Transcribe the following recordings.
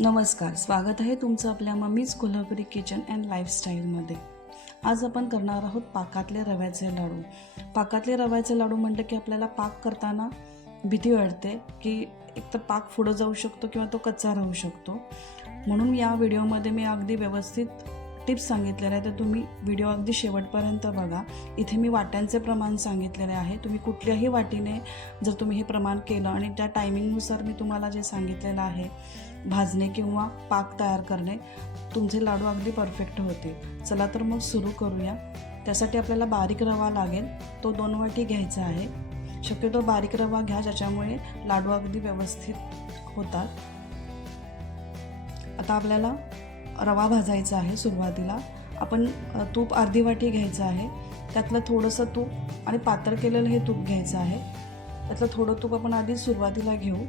नमस्कार, स्वागत आहे तुमचं आपल्या मम्मीज कोल्हापुरी किचन अँड लाईफस्टाईलमध्ये। आज आपण करणार आहोत पाकातले रव्याचे लाडू। पाकातले रव्याचे लाडू म्हटलं की आपल्याला पाक करताना भीती वाटते की एक तर पाक पुढं जाऊ शकतो किंवा तो कच्चा राहू शकतो। म्हणून या व्हिडिओमध्ये मी अगदी व्यवस्थित टिप्स सांगितलेले आहेत, तर तुम्ही व्हिडिओ अगदी शेवटपर्यंत बघा। इथे मी वाट्यांचे प्रमाण सांगितलेले आहे। तुम्ही कुठल्याही वाटीने जर तुम्ही हे प्रमाण केलं आणि त्या टायमिंगनुसार मी तुम्हाला जे सांगितलेलं आहे भाजणे किंवा पाक तयार करणे, तुमचे लाडू अगदी परफेक्ट होतील। चला तर मग सुरू करूया। त्यासाठी आपल्याला बारीक रवा लागेल, तो 2 वाटी घ्यायचा आहे। शक्यतो बारीक रवा घ्या, ज्याच्यामुळे लाडू अगदी व्यवस्थित होतात। आता आपल्याला रवा भाजायचा आहे। सुरुवातीला आपण तूप अर्धी वाटी घ्यायचं आहे। त्यातलं थोडंसं तूप आणि पातळ केलेलं हे तूप घ्यायचं आहे। त्यातलं थोडं तूप आपण आधी सुरुवातीला घेऊ।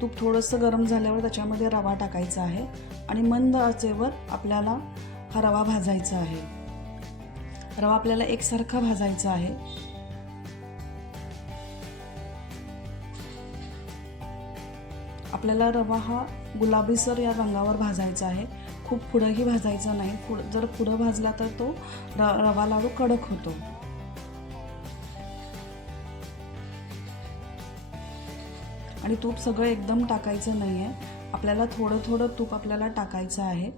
तूप थोडंसं गरम झाल्यावर त्याच्यामध्ये रवा टाकायचा आहे आणि मंद आचेवर आपल्याला हा रवा भाजायचा आहे। रवा आपल्याला एकसारखा भाजायचा आहे। आपल्याला रवा हा गुलाबीसर या रंगावर भाजायचा आहे। खूप पुढंही भाजायचा नाही, जर पुढं भाजला तर तो रवा लाडू कडक होतो। आणि तूप सगळं एकदम टाकायचं नाही आहे, आपल्याला थोडं थोडं तूप आपल्याला टाकायचं आहे।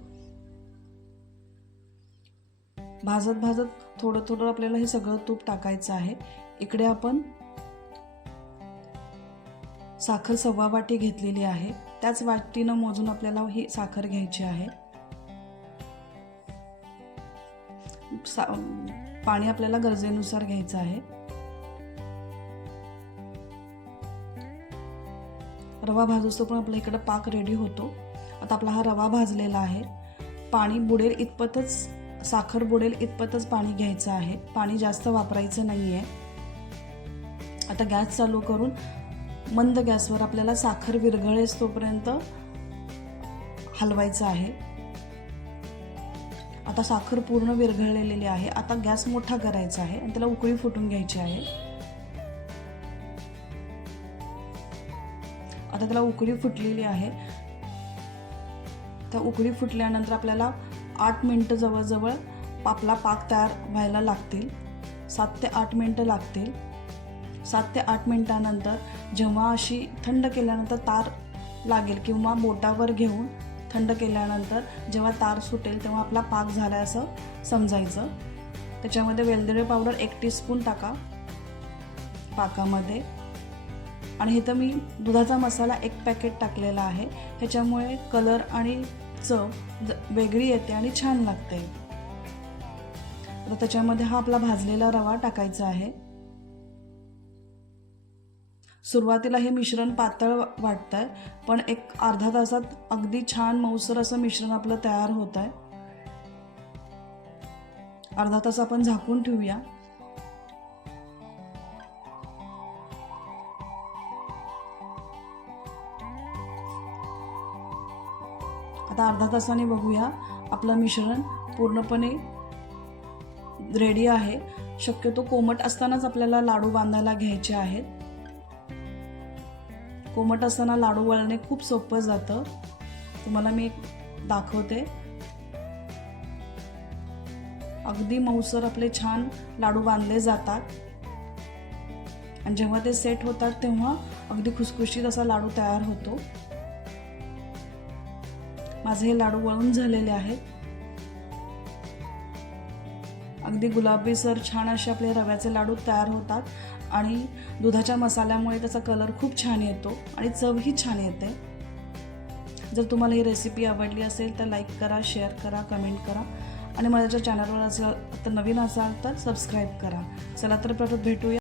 भाजत भाजत थोडं थोडं आपल्याला हे सगळं तूप टाकायचं आहे। इकडे आपण साखर 1/2 वाटी घेतलेली आहे, त्याच वाटीनं मोजून आपल्याला ही साखर घ्यायची आहे। पाणी आपल्याला गरजेनुसार घ्यायचं आहे। रवा भाजतो पण आपल्या इकडे पाक रेडी होतो। आता आपला हा रवा भाजलेला आहे। पाणी बुडेल इतपतच, साखर बुडेल इतपतच पाणी घ्यायचं आहे। पाणी जास्त वापरायचं नाही आहे। आता गॅस चालू करून मंद गॅसवर आपल्याला साखर विरघळेस तोपर्यंत हलवायचं आहे। आता साखर पूर्ण विरघळलेली आहे। आता गॅस मोठा करायचा आहे आणि त्याला उकळी फुटून घ्यायची आहे। आता त्याला उकळी फुटलेली आहे। त्या उकळी फुटल्यानंतर आपल्याला 8 मिनिटं जवळजवळ आपला पाक तयार व्हायला लागतील। 7 ते 8 मिनिटं लागतील। 7 ते 8 मिनिटानंतर जेव्हा अशी थंड केल्यानंतर तार लागेल किंवा बोटावर घेऊन थंड केल्यानंतर जेव्हा तार सुटेल तेव्हा आपला पाक झाला असं समजायचं। त्याच्यामध्ये वेलदोडे पावडर 1 टीस्पून टाका पाकामध्ये। आणि इथं मी दुधाचा मसाला 1 पॅकेट टाकलेला आहे, ह्याच्यामुळे कलर आणि चव वेगळी येते आणि छान लागते। आता त्याच्यामध्ये हा आपला भाजलेला रवा टाकायचा आहे। सुरुवातीला हे मिश्रण पातळ वाटतंय, पण एक अर्धा तासात अगदी छान मऊसर असं मिश्रण आपलं तयार होत आहे। अर्धा तास आपण झाकून ठेवूया। आता अर्धा तासाने बघूया, आपलं मिश्रण पूर्णपणे रेडी आहे। शक्यतो कोमट असतानाच आपल्याला लाडू बांधायला घ्यायचे आहेत। कोमट असताना लाडू वळणे खूप सोपं जातं। तुम्हाला मी दाखवते। अगदी मऊसर आपले छान लाडू बांधले जातात आणि जेव्हा ते सेट होतात तेव्हा अगदी खुसखुशीत असा लाडू तयार होतो। माझे हे लाडू वळून झालेले आहेत। अगदी गुलाबीसर छान असे आपले रव्याचे लाडू तयार होतात आणि दुधाच्या मसाल्यामुळे त्याचा कलर खूप छान येतो आणि चवही छान येते। जर तुम्हाला ही रेसिपी आवडली असेल तर लाईक करा, शेअर करा, कमेंट करा आणि माझ्या चॅनलवर असाल तर नवीन असाल तर सबस्क्राईब करा। चला तर परत भेटूया।